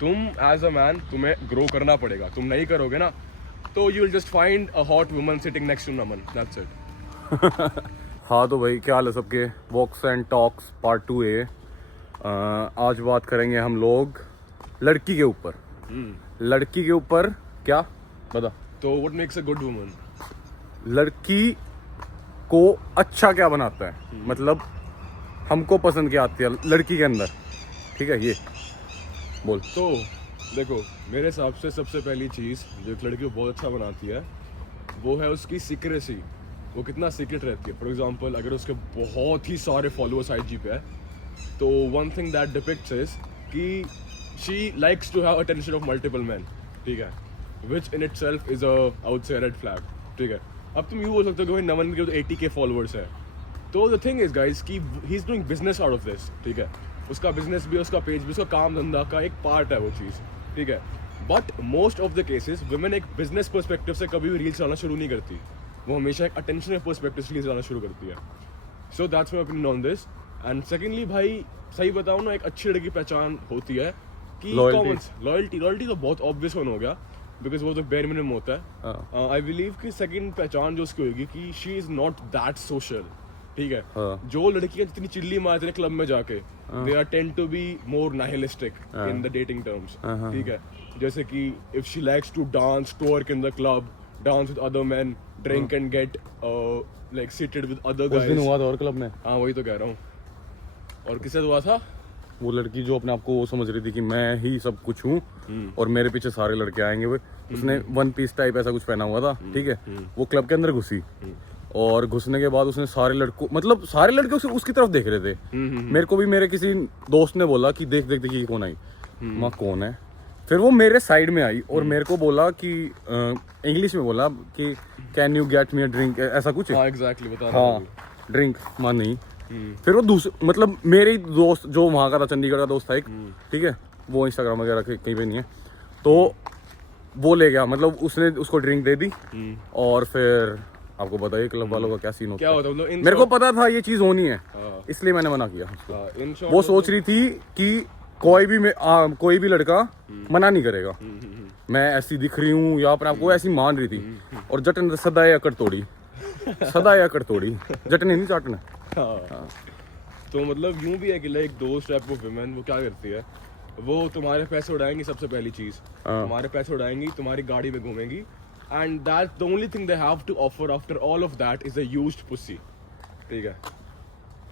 तुम as a man तुम्हें grow करना पड़ेगा. तुम नहीं करोगे ना तो you will just find a hot woman sitting next to Naman. That's it. हाँ तो भाई क्या हाल है सबके. Walks and talks part 2A. आज बात करेंगे हम लोग लड़की के ऊपर. लड़की के ऊपर क्या बता. तो what makes a good woman. लड़की को अच्छा क्या बनाता है, मतलब हमको पसंद क्या आती है लड़की के अंदर. ठीक है, ये बोल. तो देखो मेरे हिसाब से सबसे पहली चीज़ जो एक लड़की को बहुत अच्छा बनाती है वो है उसकी सीक्रेसी. वो कितना सीक्रेट रहती है. फॉर एग्जांपल अगर उसके बहुत ही सारे फॉलोअर्स IG पे है तो one thing that depicts is कि she likes to have attention of multiple man. ठीक है, which in itself is a आउट से रेड फ्लैग. ठीक है, अब तुम यूँ बोल सकते हो कि भाई नमन के तो 80K फॉलोअर्स है. तो द थिंग इज गाइज कि he is doing business out of this. ठीक है, उसका बिजनेस भी, उसका पेज भी, उसका काम धंधा का एक पार्ट है वो चीज़. ठीक है, but most of the cases women एक बिजनेस पर्सपेक्टिव से कभी भी रील्स चलाना शुरू नहीं करती. वो हमेशा एक अटेंशन पर्सपेक्टिव से रील्स चलाना शुरू करती है. So that's my opinion on this. And secondly भाई सही बताऊँ ना, एक अच्छी लड़की की पहचान होती है कि लॉयल्टी. लॉयल्टी तो बहुत ऑब्वियस वन हो गया बिकॉज वो तो बेयर मिनिमम होता है. आई बिलीव कि सेकंड पहचान जो उसकी होगी कि she is not that social. ठीक है, जो लड़कियां जितनी चिल्ली मारती है क्लब में जाके they are tend to be more nihilistic in the dating terms. ठीक है, जैसे कि if she likes to dance, twerk in the club, dance with other man, drink and get like seated with other guys. उस दिन हुआ था और club में. हाँ वही तो कह रहा हूँ. और किससे हुआ था. वो लड़की जो अपने आप को वो समझ रही थी कि मैं ही सब कुछ हूँ और मेरे पीछे सारे लड़के आएंगे. वो उसने वन पीस टाइप ऐसा कुछ पहना हुआ था. ठीक है, वो क्लब के अंदर घुसी और घुसने के बाद उसने सारे लड़कों, मतलब सारे लड़के उसकी तरफ देख रहे थे. मेरे को भी मेरे किसी दोस्त ने बोला कि देख देख देखिए कौन आई. माँ कौन है. फिर वो मेरे साइड में आई और मेरे को बोला कि इंग्लिश में बोला कि can you get me a drink, ऐसा कुछ. हाँ एग्जैक्टली बता रहा हूँ. हाँ ड्रिंक. माँ नहीं. फिर वो दूसरे, मतलब मेरे ही दोस्त जो वहाँ का था, चंडीगढ़ का दोस्त था एक. ठीक है, वो इंस्टाग्राम वगैरह कहीं पे नहीं है. तो वो ले गया, मतलब उसने उसको ड्रिंक दे दी. और फिर आपको बताइए क्लब वालों का क्या सीन होता है. मतलब मेरे को पता था ये चीज होनी है, इसलिए मैंने मना किया उसको. वो सोच रही थी कि कोई भी लड़का मना नहीं करेगा. मैं ऐसी दिख रही हूँ या अपने आपको ऐसी मान रही थी. और जटन सदा अकड़ तोड़ी. सदा अकड़ तोड़ी. जटने नहीं चाटना. तो मतलब यूं भी है कि लाइक दोस्त टाइप ऑफ वुमेन वो क्या करती है, वो तुम्हारे पैसे उड़ाएंगी. सबसे पहली चीज तुम्हारे पैसे उड़ाएंगी, तुम्हारी गाड़ी में घूमेंगी. And that the only thing they have to offer after all of that is a used pussy. ठीक है,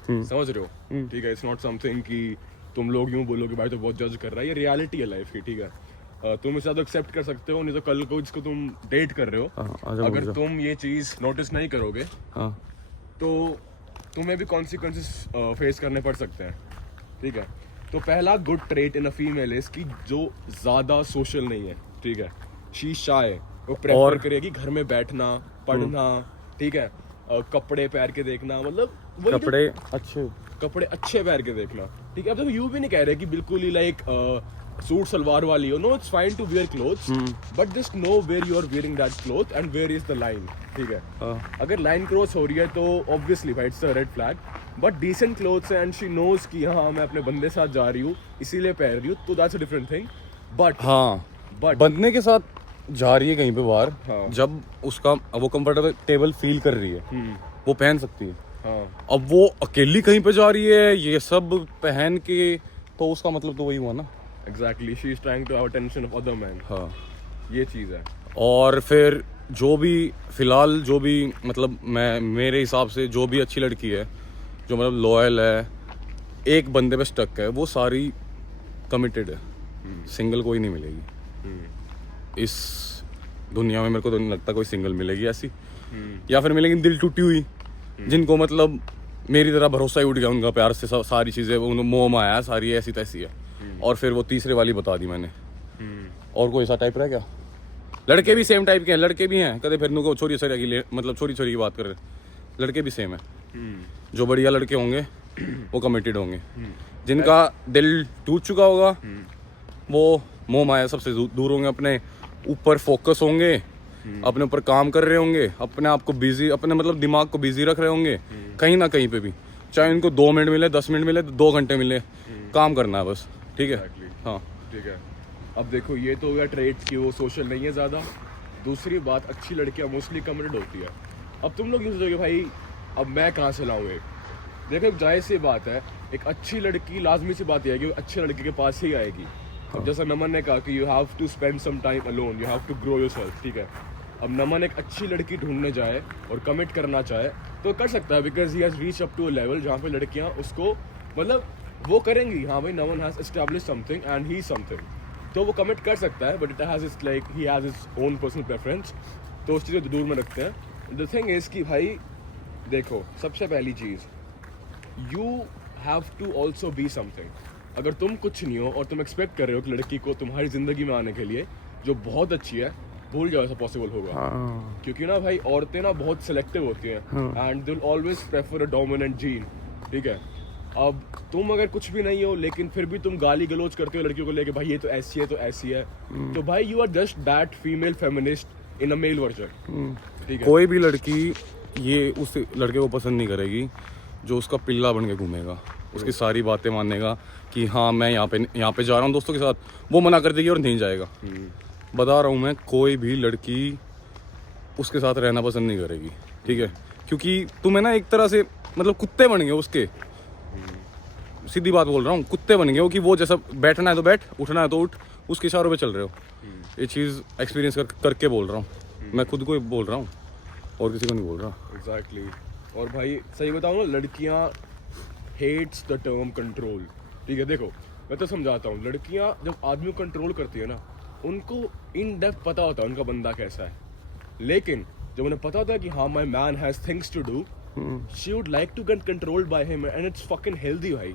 समझ रहे हो. ठीक है, इट्स नॉट समथिंग कि तुम लोग यूं बोलो कि भाई तो बहुत जज कर रहा है. ये रियलिटी है लाइफ की. ठीक है, तुम इसे एक्सेप्ट कर सकते हो, नहीं तो कल को जिसको तुम डेट कर रहे हो अगर तुम ये चीज नोटिस नहीं करोगे तो तुम्हें भी कॉन्सिक्वेंसेस फेस करने पड़ सकते हैं. ठीक है, तो पहला good trait in a female is कि जो ज्यादा सोशल नहीं है. ठीक है, शी शाय. वो प्रेफर करेगी घर में बैठना, पढ़ना. ठीक है, कपड़े पहन के देखना, मतलब कपड़े अच्छे पहन के देखना. ठीक है, अब तो यूं भी नहीं कह रहे कि बिल्कुल ही लाइक सूट सलवार वाली हो. No, it's fine to wear clothes but just know where you are wearing that cloth and where is the line. ठीक है, अगर लाइन क्रॉस हो रही है तो ऑब्वियसली भाई it's a red flag. But decent clothes and she knows कि हाँ मैं अपने बंदे साथ जा रही हूँ इसीलिए पहन रही हूँ, तो that's a different thing. But बंदने के साथ जा रही है कहीं पे बाहर, जब उसका वो कंफर्टेबल फील कर रही है वो पहन सकती है. अब वो अकेली कहीं पे जा रही है ये सब पहन के, तो उसका मतलब तो वही हुआ ना. Exactly, she is trying to have attention of other man. ये चीज है. और फिर जो भी फिलहाल जो भी मतलब मेरे हिसाब से जो भी अच्छी लड़की है, जो मतलब लॉयल है, एक बंदे पे स्टक है, वो सारी कमिटेड है. सिंगल कोई नहीं मिलेगी इस दुनिया में. मेरे को तो नहीं लगता कोई सिंगल मिलेगी ऐसी. या फिर मिलेगी दिल टूटी हुई, जिनको मतलब मेरी तरह भरोसा ही उठ गया उनका प्यार से, सारी चीज़ें मोह माया सारी ऐसी तैसी है. और फिर वो तीसरे वाली बता दी मैंने. और कोई ऐसा टाइप रहा क्या. लड़के भी सेम टाइप के हैं, लड़के भी हैं. कदे फिर को छोरी छोरी की बात कर रहे, लड़के भी सेम है. जो बढ़िया लड़के होंगे वो कमिटेड होंगे. जिनका दिल टूट चुका होगा वो मोह माया सबसे दूर होंगे, अपने ऊपर फोकस होंगे, अपने ऊपर काम कर रहे होंगे, अपने आप को बिजी, अपने मतलब दिमाग को बिजी रख रहे होंगे कहीं ना कहीं पे भी. चाहे उनको 2 मिनट मिले, 10 मिनट मिले, 2 घंटे मिले, काम करना है बस. ठीक है. हाँ ठीक है. अब देखो ये तो हो गया ट्रेड्स की, वो सोशल नहीं है ज़्यादा। दूसरी बात, अच्छी लड़कियाँ मोस्टली कमिटेड होती है। अब तुम लोग ये सोचोगे भाई अब मैं कहाँ से लाऊँ एक। देखो एक जायज़ सी बात है, एक अच्छी लड़की लाजमी सी बात यह है कि अच्छे लड़के के पास ही आएगी। अब जैसा नमन ने कहा कि you have to spend some time alone, you have to grow yourself, ठीक है। अब नमन एक अच्छी लड़की ढूंढने जाए और कमिट करना चाहे तो कर सकता है, because he has reach up to a level जहाँ पे लड़कियाँ उसको मतलब वो करेंगी, हाँ भाई Naman has establish something and he something, तो वो कमिट कर सकता है। But it has it's like he has his own personal preference, तो उस चीज़ को दूर में रखते हैं। द थिंग इज़ कि भाई देखो, सबसे पहली चीज़, you have to also be something. अगर तुम कुछ नहीं हो और तुम एक्सपेक्ट कर रहे हो कि लड़की को तुम्हारी ज़िंदगी में आने के लिए जो बहुत अच्छी है, भूल जाओ ऐसा पॉसिबल होगा। क्योंकि ना भाई औरतें ना बहुत सिलेक्टिव होती हैं and they will always prefer a dominant gene, ठीक है। अब तुम अगर कुछ भी नहीं हो लेकिन फिर भी तुम गाली गलौज करते हो लड़कियों को लेके, भाई ये तो ऐसी है तो ऐसी है, तो भाई you are just that female feminist in a male version, ठीक है। कोई भी लड़की ये उस लड़के को पसंद नहीं करेगी जो उसका पिल्ला बन के घूमेगा, उसकी सारी बातें मानेगा कि हाँ मैं यहाँ पे जा रहा हूँ दोस्तों के साथ, वो मना कर देगी और नहीं जाएगा। बता रहा हूँ मैं, कोई भी लड़की उसके साथ रहना पसंद नहीं करेगी, ठीक है। क्योंकि तुम्हें ना एक तरह से मतलब कुत्ते बन गए उसके, सीधी बात बोल रहा हूँ, कुत्ते बन गए हो कि वो जैसा बैठना है तो बैठ, उठना है तो उठ, उसके इशारों पे चल रहे हो। ये चीज़ एक्सपीरियंस करके बोल रहा हूँ, मैं खुद को बोल रहा हूँ और किसी को नहीं बोल रहा। एग्जैक्टली। और भाई सही बताऊँ ना, लड़कियाँ हेट्स द टर्म कंट्रोल, ठीक है। देखो मैं तो समझाता हूँ, लड़कियाँ जब आदमी को कंट्रोल करती है ना, उनको इन डेप्थ पता होता है उनका बंदा कैसा है, लेकिन जब उन्हें पता होता है कि हाँ my man has things to do, she would like to get controlled by him and it's fucking healthy भाई,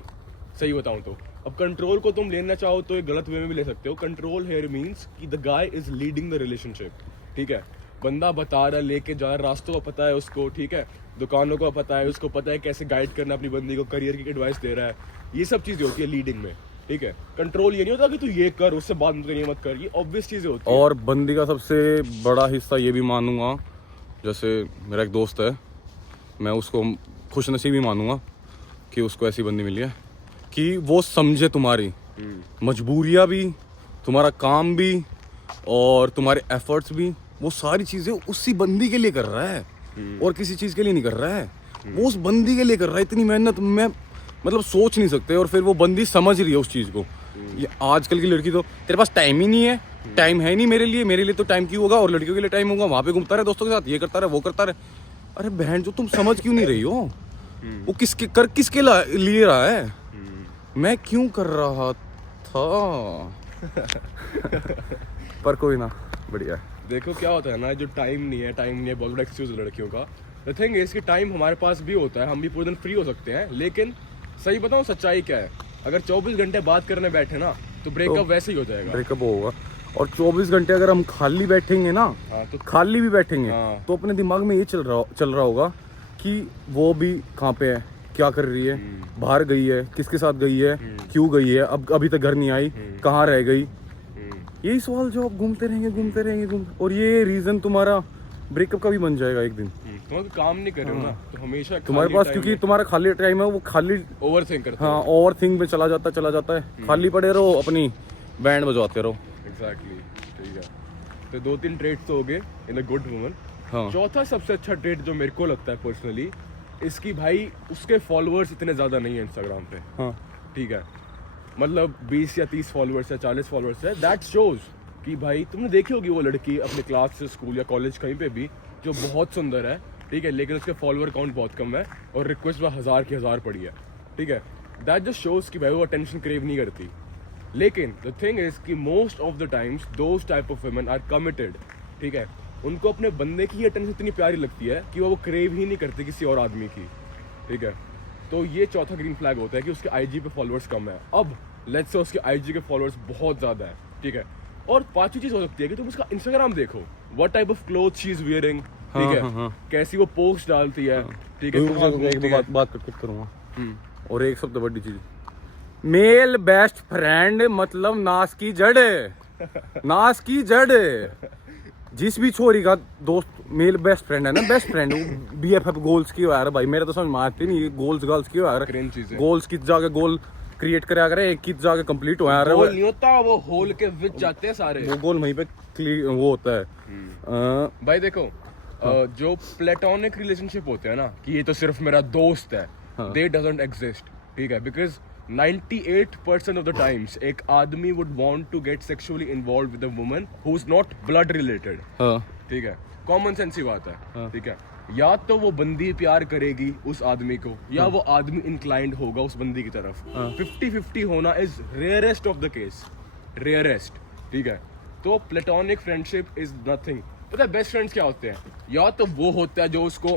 सही बताऊँ तो। अब कंट्रोल को तुम लेना चाहो तो एक गलत वे में भी ले सकते हो। कंट्रोल हेयर मीन्स कि the guy is leading the relationship, ठीक है। बंदा बता रहा, लेके जा रहा, रास्तों का पता है उसको, ठीक है, दुकानों का पता है उसको, पता है कैसे गाइड करना अपनी बंदी को, करियर की एडवाइस दे रहा है, ये सब चीज़ें होती है लीडिंग में, ठीक है। कंट्रोल ये नहीं होता कि तू ये कर उससे बात मत कर, ये ऑब्वियस चीज़ें होती है। और बंदी का सबसे बड़ा हिस्सा ये भी मानूंगा, जैसे मेरा एक दोस्त है, मैं उसको खुशनसीबी मानूंगा कि उसको ऐसी बंदी मिली है कि वो समझे तुम्हारी मजबूरियाँ भी, तुम्हारा काम भी और तुम्हारे एफर्ट्स भी, वो सारी चीज़ें उसी बंदी के लिए कर रहा है और किसी चीज़ के लिए नहीं कर रहा है, वो उस बंदी के लिए कर रहा है। इतनी मेहनत मैं मतलब सोच नहीं सकते, और फिर वो बंदी समझ रही है उस चीज़ को। ये आजकल की लड़की तो तेरे पास टाइम ही नहीं है, टाइम है नहीं मेरे लिए तो टाइम क्यों होगा, और लड़कियों के लिए टाइम होगा, वहाँ पे घूमता रहे दोस्तों के साथ, ये करता रहे वो करता रहे। अरे बहन जो तुम समझ क्यों नहीं रही हो, वो किसके लिए रहा है, मैं क्यों कर रहा था। पर कोई ना, बढ़िया है। देखो क्या होता है ना, जो टाइम नहीं है बहुत बड़ा एक्सक्यूज है लड़कियों का। द थिंग इज कि टाइम हमारे पास भी होता है, हम भी पूरे दिन फ्री हो सकते हैं, लेकिन सही बताऊं सच्चाई क्या है, अगर 24 घंटे बात करने बैठे ना तो ब्रेकअप वैसे ही हो जाएगा। ब्रेकअप होगा, और 24 घंटे अगर हम खाली बैठेंगे ना, तो खाली भी बैठेंगे हाँ। तो अपने दिमाग में ये चल रहा होगा कि वो भी कहाँ पे है, क्या कर रही है, बाहर गई है, किसके साथ गई है, क्यों गई है, अब अभी तक घर नहीं आई, कहाँ रह गई। यही सवाल जो आप घूमते रहेंगे, और ये रीजन तुम्हारा ब्रेकअप का भी बन जाएगा एक दिन। तुम काम नहीं कर रहे हो ना, तो हमेशा तुम्हारे पास क्योंकि तुम्हारा खाली टाइम है, वो खाली ओवर थिंक करते हाँ ओवर थिंक में चला जाता है। खाली पड़े रहो, अपनी बैंड बजवाते रहो। एग्जैक्टली, ठीक है। तो 2-3 ट्रेड्स तो हो गए इन अ गुड वुमन। हाँ। चौथा सबसे अच्छा ट्रेड जो मेरे को लगता है पर्सनली, इसकी भाई उसके फॉलोअर्स इतने ज़्यादा नहीं है इंस्टाग्राम पे, हाँ। ठीक है। मतलब 20 या 30 फॉलोअर्स है, 40 फॉलोअर्स है, दैट शोज कि भाई तुमने देखी होगी वो लड़की अपने क्लास से, स्कूल या कॉलेज कहीं पे भी, जो बहुत सुंदर है, ठीक है, लेकिन उसके फॉलोअर काउंट बहुत कम है और रिक्वेस्ट वह 1000 की 1000 पड़ी है, ठीक है। दैट जस्ट शोज कि भाई वो अटेंशन क्रेव नहीं करती। लेकिन द थिंग इज कि most of the times those type of women are committed, ठीक है। उनको अपने बंदे की अटेंशन इतनी प्यारी लगती है कि वो क्रेव ही नहीं करती किसी और आदमी की, ठीक है। तो ये चौथा ग्रीन फ्लैग होता है कि उसके आईजी पे फॉलोअर्स कम है। अब लेट्स से उसके आईजी के फॉलोअर्स बहुत ज़्यादा है, ठीक है। और पांचवी चीज़ हो सकती है कि तुम उसका इंस्टाग्राम देखो, what type of cloth she is wearing, ठीक है, कैसी वो पोस्ट डालती है, ठीक है। बात करके करूँगा। और एक सबसे बड़ी चीज, मेल बेस्ट फ्रेंड मतलब नाश की जड़। जिस भी छोरी का दोस्त मेल बेस्ट फ्रेंड है ना, बेस्ट फ्रेंड BFF गोल्स की यार भाई, मेरा तो समझ में आती नहीं गोल्स गर्ल्स की यार, गोल्स की जाके गोल क्रिएट करे अगर एक ही जाके कंप्लीट हो यार, गोल नहीं होता, वो होल के विच जाते हैं सारे। वो गोल वहीं पे वो होता है। भाई देखो, जो प्लेटोनिक रिलेशनशिप होते हैं ना, कि ये तो सिर्फ मेरा दोस्त है, दे डजंट एग्जिस्ट, ठीक है, बिकॉज 98% ऑफ द टाइम्स एक आदमी would want to get sexually involve with a woman who is not blood related, ठीक है, कॉमन सेंस की बात है, ठीक है। या तो वो बंदी प्यार करेगी उस आदमी को, या वो आदमी इंक्लाइंड होगा उस बंदी की तरफ। 50-50 होना is rarest of the case, rarest, ठीक है। तो प्लेटोनिक फ्रेंडशिप इज नथिंग। पता है बेस्ट फ्रेंड्स क्या होते हैं? या तो वो होता है जो उसको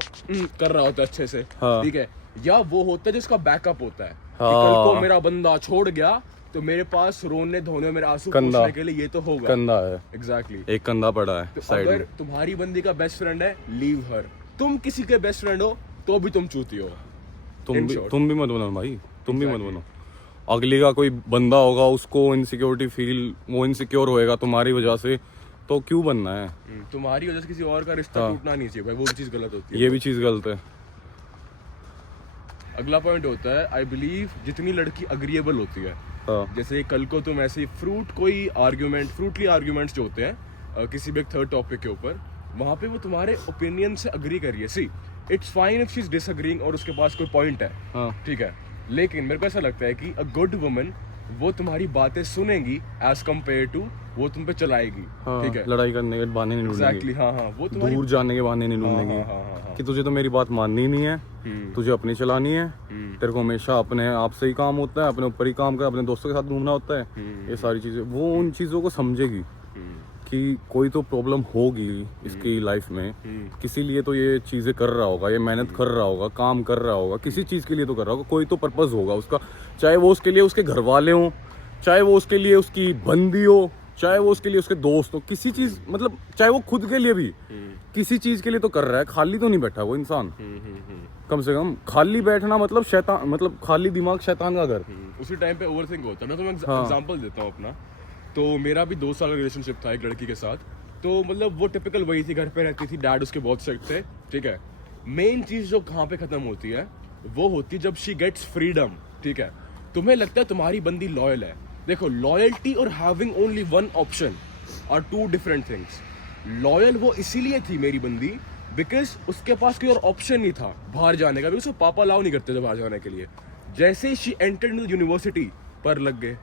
कर रहा होता है अच्छे से, ठीक है, या वो होता है जिसका बैकअप होता है कि कल को मेरा बंदा छोड़ गया तो मेरे पास रोने धोने मेरे आंसू पोंछने के लिए ये तो होगा। कंधा है, एग्जैक्टली, एक कंधा पड़ा है तो साइड अगर में। तुम्हारी बंदी का बेस्ट फ्रेंड है, लीव हर। तुम किसी के बेस्ट फ्रेंड हो तो भी तुम चूती हो। तुम भी मत बनो भाई, तुम भी मत बनो। अगली का कोई बंदा होगा, उसको इनसिक्योरिटी फील, वो इनसिक्योर होएगा तुम्हारी वजह से, तो क्यों बनना है? तुम्हारी वजह से किसी और का रिश्ता टूटना नहीं चाहिए भाई, वो भी चीज गलत होती है। ये भी चीज गलत है। अगला पॉइंट होता है, आई बिलीव जितनी लड़की अग्रीएबल होती है, जैसे कल को तुम ऐसे कोई आर्ग्यूमेंट, फ्रूटली आर्ग्यूमेंट्स जो होते हैं किसी भी एक थर्ड टॉपिक के ऊपर, वहां पे वो तुम्हारे ओपिनियन से अग्री करिए। See, it's fine if she is disagreeing और उसके पास कोई पॉइंट है, ठीक है, लेकिन मेरे को ऐसा लगता है कि अ गुड वुमन वो तुम्हारी बातें सुनेगी एज कम्पेयर टू वो तुम पे चलाएगी, ठीक है, लड़ाई करने के बहाने नहीं ढूंढेगी। एग्जैक्टली, हाँ, वो तुम्हारी दूर जाने के बहाने नहीं ढूंढेगी कि तुझे तो मेरी बात माननी नहीं है, तुझे अपनी चलानी है, तेरे को हमेशा अपने आप से ही काम होता है, अपने ऊपर ही काम कर, अपने दोस्तों के साथ घूमना होता है, ये सारी चीजें वो उन चीजों को समझेगी कि कोई तो प्रॉब्लम होगी इसकी लाइफ में, किसी लिए तो ये चीजें कर रहा होगा, ये मेहनत कर रहा होगा, काम कर रहा होगा, किसी चीज के लिए तो कर रहा होगा, कोई तो पर्पस होगा उसका, चाहे वो उसके लिए उसके घर वाले हों, चाहे वो उसके लिए उसकी बंदी हो, चाहे वो उसके लिए उसके दोस्त हो, किसी चीज, मतलब चाहे वो खुद के लिए भी किसी चीज के लिए तो कर रहा है, खाली तो नहीं बैठा वो इंसान। कम से कम खाली बैठना मतलब शैतान, मतलब खाली दिमाग शैतान का घर। उसी टाइम पे ओवरथिंक होता है ना। तो मैं एग्जांपल देता हूँ अपना। तो मेरा भी 2 साल का रिलेशनशिप था एक लड़की के साथ। तो मतलब वो टिपिकल वही थी, घर पे रहती थी, डैड उसके बहुत स्ट्रिक्ट थे, ठीक है। मेन चीज जो कहाँ पे खत्म होती है वो होती है जब शी गेट्स फ्रीडम, ठीक है। तुम्हें लगता है तुम्हारी बंदी लॉयल है। देखो, लॉयल्टी और having only one option are 2 different things. Loyal वो इसीलिए थी मेरी बंदी बिकॉज उसके पास कोई और ऑप्शन नहीं था बाहर जाने का, बिकॉज पापा अलाउ नहीं करते थे बाहर जाने के लिए। जैसे ही शी एंटर्ड इन यूनिवर्सिटी पर लग गए,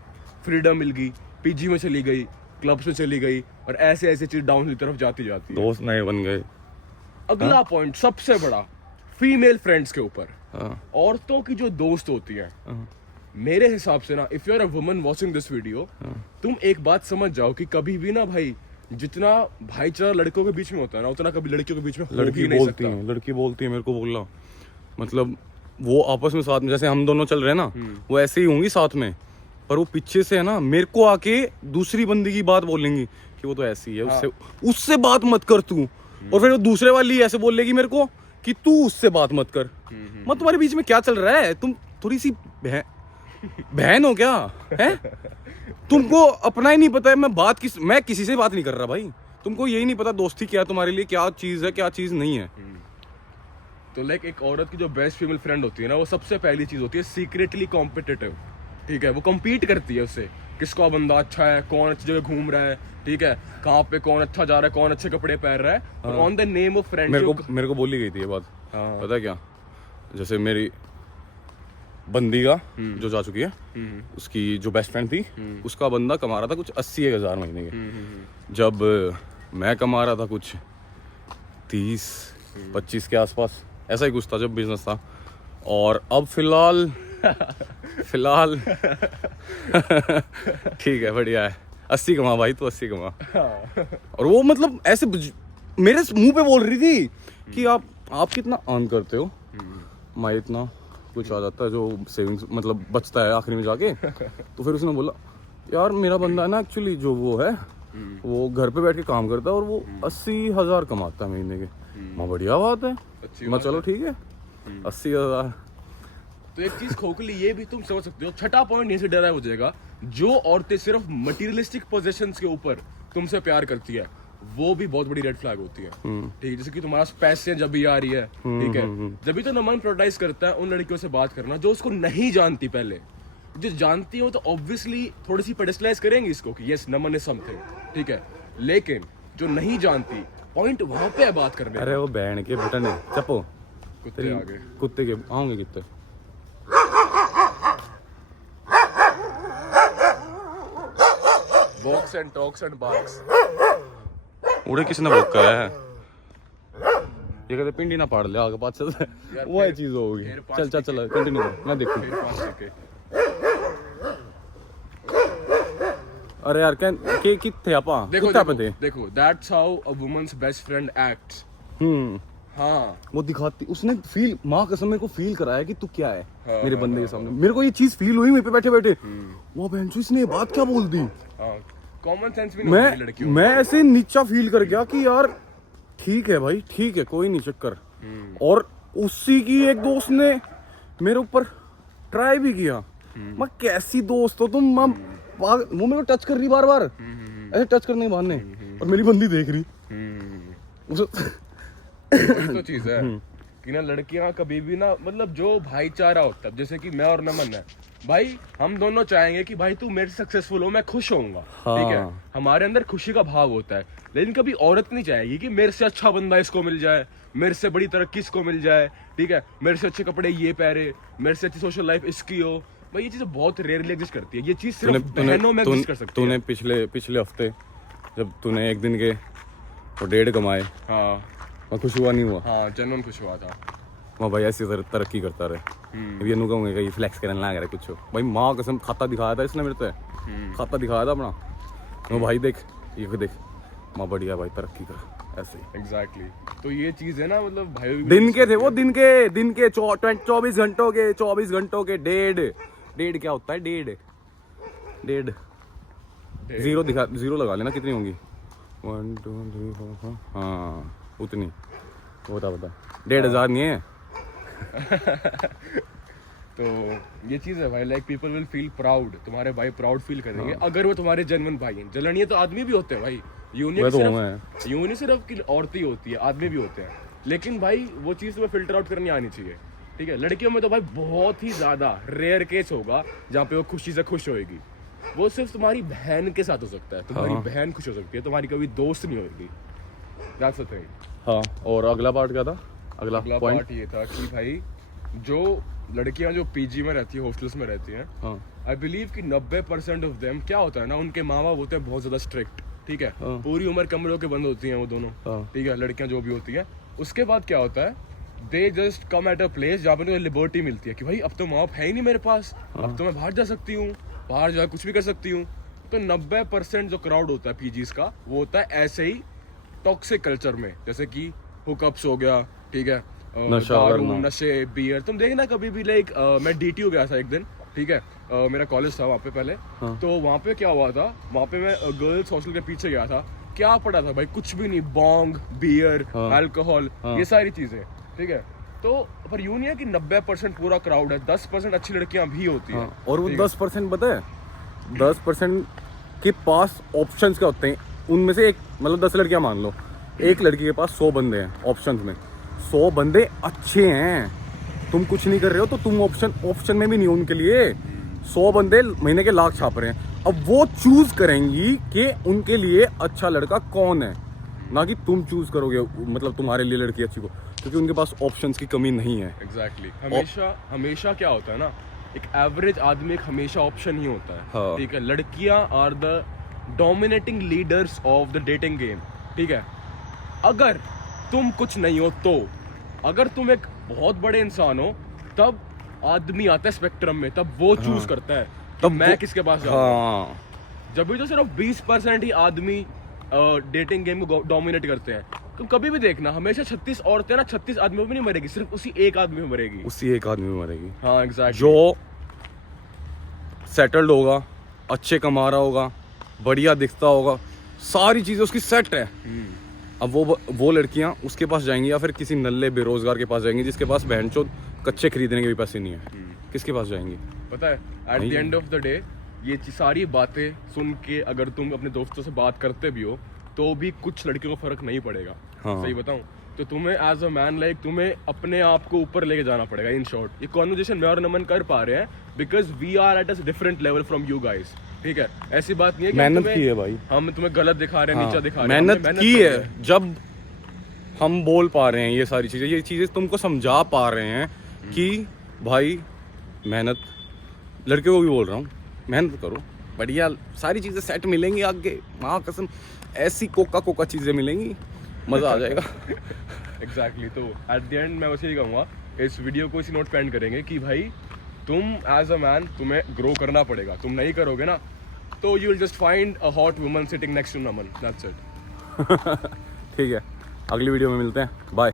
फ्रीडम मिल गई, पीजी में चली गई, क्लब्स में चली गई, और ऐसे ऐसे चीज डाउन की तरफ जाती जाती है। दोस्त नए बन गए। अगला पॉइंट सबसे बड़ा, फीमेल फ्रेंड्स के ऊपर। औरतों की जो दोस्त होती है, मेरे हिसाब से ना, if you are a woman watching this video, तुम एक बात समझ जाओ कि कभी भी ना भाई, जितना भाईचारा लड़कों के बीच में होता है ना, उतना कभी लड़कियों के बीच में हो ही नहीं सकता। लड़की बोलती है मेरे को बोलना, मतलब वो आपस में साथ में जैसे हम दोनों चल रहे हैं ना, वो ऐसे ही होंगी साथ में, पर वो पीछे से है ना मेरे को आके दूसरी बंदी की बात बोलेंगी कि वो तो ऐसी है, उससे बात मत कर तू, और फिर वो दूसरे वाली ऐसे बोलेगी मेरे को कि तू उससे बात मत कर। मत, तुम्हारे बीच में क्या चल रहा है? तुम थोड़ी सी बहन हो क्या है? तुमको अपना ही नहीं पता है मैं किसी से बात नहीं कर रहा भाई। तुमको यही नहीं पता दोस्ती क्या है तुम्हारे लिए, क्या चीज है क्या चीज नहीं है। तो लाइक एक औरत की जो बेस्ट फीमेल फ्रेंड होती है ना, वो सबसे पहली चीज होती है सीक्रेटली कॉम्पिटिटिव, ठीक है। वो कम्पीट करती है उससे, किसका बंदा अच्छा है, कौन अच्छी जगह घूम रहा है, ठीक है, कहाँ पे कौन अच्छा जा रहा है, कौन अच्छे कपड़े पहन रहा है, on the name of friendship. मेरे को बोली गई थी ये बात, पता है क्या? जैसे मेरी बंदी का जो जा चुकी है, उसकी जो बेस्ट फ्रेंड थी, उसका बंदा कमा रहा था कुछ 80,000 महीने के, जब मैं कमा रहा था कुछ 30-25 के आसपास, ऐसा ही कुछ था जब बिजनेस था। और अब फिलहाल ठीक है, बढ़िया है, 80 कमा भाई, तो 80 कमा। और वो मतलब ऐसे मेरे मुंह पे बोल रही थी कि आप कितना अर्न करते हो, मैं इतना कुछ आ जाता है जो सेविंग्स मतलब बचता है आखिरी में जाके। तो फिर उसने बोला यार मेरा बंदा है ना एक्चुअली जो वो है, वो घर पे बैठ के काम करता है और वो 80,000 कमाता है महीने के। माँ बढ़िया बात है, मैं चलो ठीक है 80,000। तो एक चीज खोखली ये भी तुम समझ सकते हो। छठा पॉइंट यहीं से डरा हो जाएगा, जो औरतें सिर्फ मटेरियलिस्टिक पोजेशंस के ऊपर तुमसे प्यार करती है, वो भी बहुत बड़ी रेड फ्लैग होती है, ठीक है। जैसे कि तुम्हारे पास पैसे जब भी आ रही है, ठीक है, जब भी तो नमन प्रोटाइज करता है उन लड़कियों से बात करना जो उसको नहीं जानती पहले। जो जानती हो तो ऑब्वियसली थोड़ी सी पेडिस्टलाइज करेंगी इसको कि यस नमन इज समथिंग, ठीक है। लेकिन जो नहीं जानती, पॉइंट वहां पे है बात करने का। अरे वो बैंड के बटन है, चपो कुत्ते आगे कुत्ते के आओगे कितने। Walks and talks and barks. उड़े किसने भोका है, ये कहते पिंडी ना पाड़ ले आगे पास चल, वो है चीज होगी। चल चल चल कंटिन्यू कर, मैं देखूं। फिर 5 सेकंड। अरे यार के कितने आपा देखो कुत्ता पे देखो थे। देखो that's how a women's best friend acts. हाँ वो दिखाती, उसने फील, माँ कसम मेरे को फील कराया कि तू क्या है हाँ, मेरे हाँ, बंदे के सामने। मेरे को ये चीज फील हुई वहीं पे बैठे बैठे, वो बहनचोद इसने ये बात क्या बोल दी। हाँ, कॉमन सेंस भी नहीं होती लड़कियों में। मैं ऐसे नीचा फील कर गया कि यार ठीक है भाई, ठीक है कोई नहीं चक्कर। और उसी की एक दोस्त ने मेरे ऊपर ट्राई भी किया। मैं कैसी दोस्त हो तुम, वो मेरे को टच कर रही बार बार, ऐसे टच करने के बहाने, और मेरी बंदी देख रही उसे। वही तो चीज है कि ना लड़कियां कभी भी ना, मतलब जो भाईचारा होता है, जैसे कि मैं और नमन है भाई, हम दोनों चाहेंगे कि भाई तू मेरे सक्सेसफुल हो, मैं खुश होऊंगा, ठीक है। हमारे अंदर खुशी का भाव होता है। लेकिन कभी औरत नहीं चाहेगी कि मेरे से अच्छा बंदा इसको मिल जाए, मेरे से बड़ी तरक्की इसको मिल जाए, ठीक है, मेरे से अच्छे कपड़े ये पहरे, मेरे से अच्छी सोशल लाइफ इसकी हो। भाई ये चीजें बहुत रेयरली एग्जिस्ट करती है। ये चीज सिर्फ बहनों में एग्जिस्ट कर सकती है। तूने पिछले हफ्ते जब तूने एक दिन के वो 1.5 कमाए, हाँ मैं खुश हुआ नहीं हुआ। हाँ जेन्युइन खुश हुआ था। मैं भाई ऐसी तरक्की करता रहे, ये नु कहूँगा कि फ्लेक्स करने लगा रहा कुछ हो। भाई माँ कसम खाता दिखाया था इसने मेरे से, खाता दिखाया था अपना। तो भाई देख ये देख माँ बढ़िया भाई तरक्की कर ऐसे ही। एग्जैक्टली तो ये चीज है ना, मतलब भाई दिन के थे वो, दिन के 24 घंटों के 24 घंटों के 1.5 क्या होता है 1.5 जीरो दिखा, जीरो लगा लेना कितनी होंगी 1 2 3 4 5 हाँ उतनी, बता 1,500 नहीं है। तो ये चीज है भाई, like people will feel proud, तुम्हारे भाई प्राउड फील करेंगे अगर वो तुम्हारे जेन्युइन भाई हैं। जलनिये तो आदमी भी होते हैं भाई, यूनियन सिर्फ की औरतें ही होती है, आदमी भी होते हैं। लेकिन भाई वो चीज तुम्हें फिल्टर आउट करनी आनी चाहिए, ठीक है। लड़कियों में तो भाई बहुत ही ज्यादा रेयर केस होगा जहाँ पे वो खुशी से खुश होएगी। वो सिर्फ तुम्हारी बहन के साथ हो सकता है, तुम्हारी बहन खुश हो सकती है, तुम्हारी कभी दोस्त नहीं होगी। That's the thing. हाँ और अगला पार्ट क्या था? अगला पार्ट ये था कि भाई जो लड़कियां जो पीजी में रहती है, हॉस्टल्स में रहती हैं, आई बिलीव कि 90% ऑफ देम क्या होता है ना, उनके माँ बाप होते हैं बहुत ज्यादा स्ट्रिक्ट, ठीक है। पूरी उम्र कमरों के बंद होती हैं वो दोनों, ठीक है, लड़कियां जो भी होती है। उसके बाद क्या होता है, they just come at a place जहाँ पे लिबर्टी मिलती है कि भाई अब तो माँ बाप है ही नहीं मेरे पास, अब तो मैं बाहर जा सकती हूँ, बाहर जा कुछ भी कर सकती हूँ। तो 90% जो क्राउड होता है पीजीज का, वो होता है ऐसे ही टॉक्सिक कल्चर में, जैसे कि हुकअप्स हो गया, ठीक है, दारू, नशे, बियर। तुम देखना कभी भी, लाइक मैं DTU गया था एक दिन, ठीक है, मेरा कॉलेज था वहाँ पे पहले, तो वहाँ पे क्या हुआ था, वहाँ पे मैं गर्ल्स हॉस्टल के पीछे गया था, क्या पड़ा था भाई, कुछ भी नहीं, बॉन्ग, बियर, अल्कोहल, ये सारी चीजें, ठीक है। तो पर यूं नहीं है कि 90% पूरा क्राउड है, 10% अच्छी लड़कियां भी होती हैं। और वो 10% पता है, 10% के पास ऑप्शंस क्या होते हैं, उनमें से एक, मतलब 10 लड़कियां मान लो, एक लड़की के पास 100 बंदे हैं ऑप्शंस में, 100 बंदे अच्छे हैं, तुम कुछ नहीं कर रहे हो तो तुम ऑप्शन में भी नहीं हो उनके लिए। 100 बंदे महीने के लाख छाप रहे हैं, अब वो चूज करेंगी कि उनके लिए अच्छा लड़का कौन है, ना कि तुम चूज करोगे मतलब तुम्हारे लिए लड़की अच्छी को, क्योंकि उनके पास ऑप्शंस की कमी नहीं है। एग्जैक्टली हमेशा क्या होता है ना, एक एवरेज आदमी एक हमेशा ऑप्शन ही होता है, ठीक है। लड़कियां are the dominating leaders of the dating game, ठीक है। अगर तुम कुछ नहीं हो तो, अगर तुम एक बहुत बड़े इंसान हो, तब आदमी आता है स्पेक्ट्रम में, तब वो चूज करता है तब मैं किसके पास जाऊंगा। जब भी तो सिर्फ 20% ही आदमी डेटिंग गेम को डोमिनेट करते हैं। तुम कभी भी देखना, हमेशा 36 औरतें ना 36 आदमियों में नहीं मरेगी, सिर्फ उसी एक आदमी में मरेगी, उसी एक आदमी में मरेगी। हाँ एग्जैक्टली। जो सेटल्ड होगा, अच्छे कमा रहा होगा, बढ़िया दिखता होगा, सारी चीजें उसकी सेट है, अब वो लड़कियां उसके पास जाएंगी या फिर किसी नल्ले बेरोजगार के पास जाएंगी जिसके पास बहनचोद कच्चे खरीदने के भी पैसे नहीं है, किसके पास जाएंगी? पता है at the end of the day ये सारी बातें सुन के अगर तुम अपने दोस्तों से बात करते भी हो तो भी कुछ लड़कियों को फर्क नहीं पड़ेगा। हाँ। सही बताऊं तो तुम्हें एज अ मैन लाइक तुम्हें अपने आप को ऊपर लेके जाना पड़ेगा। इन शॉर्ट ये कॉन्वर्जेशन मैं और नमन कर पा रहे हैं because we are at a different level from you guys. ठीक है, ऐसी बात नहीं है कि मेहनत की है भाई, हम तुम्हें गलत दिखा रहे हैं, नीचा दिखा रहे हैं। मेहनत हमने की करी है। जब हम बोल पा रहे हैं ये चीज़ें तुमको समझा पा रहे हैं कि भाई मेहनत, लड़के को भी बोल रहा हूँ मेहनत करो, बढ़िया सारी चीज़ें सेट मिलेंगी आगे, माँ कसम ऐसी कोका चीज़ें मिलेंगी, मज़ा आ जाएगा। एग्जैक्टली। तो एट द एंड मैं वैसे ही कहूँगा, इस वीडियो को इसी नोट पे एंड करेंगे कि भाई तुम एज अ मैन तुम्हें ग्रो करना पड़ेगा। तुम नहीं करोगे ना तो you will just find a hot woman sitting next to Naman, that's it. ठीक है, अगली वीडियो में मिलते हैं, बाय।